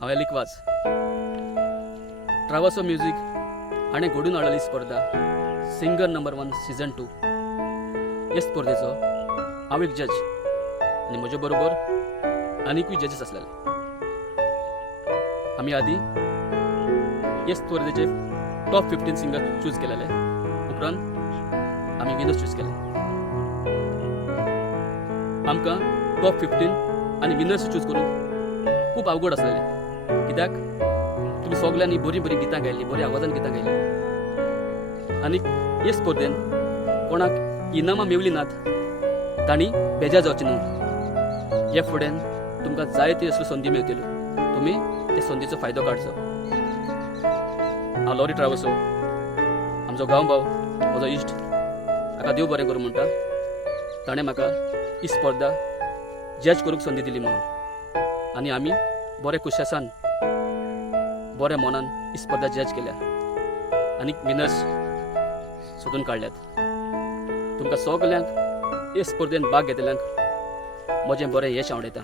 हांवें लिखवाच ट्रावसो म्युझिक हाणें घडून हाडलेली स्पर्धा सिंगर नंबर 1 सीझन 2 हे स्पर्धेचो हांव एक जज आनी म्हजे बरोबर आनीकूय जजीस आसलेले. आमी आदी हे स्पर्धेचे टॉप 15 सिंगर चूज केलेले, उपरांत आमी विनर्स चूज केले. आमकां टॉप 15 आनी विनर्स चूज करूंक खूब अवघड आसलेलें, कित्याक तुमी सगल्यांनी बरीं बरीं गितां गायल्लीं, बऱ्या आवाजान गितां गायल्लीं. आनी हे स्पर्धेन कोणाक इनामां मेवलीं नात तांणी बेजार जावचें न्हू. हे फुडें तुमकां जायत्यो असल्यो संदी मेळटल्यो, तुमी ते संदीचो फायदो काडचो. हांव लॉरी ट्रावसो, आमचो गांव भाव, म्हजो इश्ट, ताका देव बरें करूं म्हणटा. ताणें म्हाका ही स्पर्धा जज करूंक संदी दिली म्हणून, आनी आमी बरे खुशासान बऱ्या मनान ही स्पर्धा जज केल्या आनी विनर्स सोदून काडल्यात. तुमकां सगल्यांक हे स्पर्धेन भाग घेतल्यांक म्हजें बरें यश आवडयता.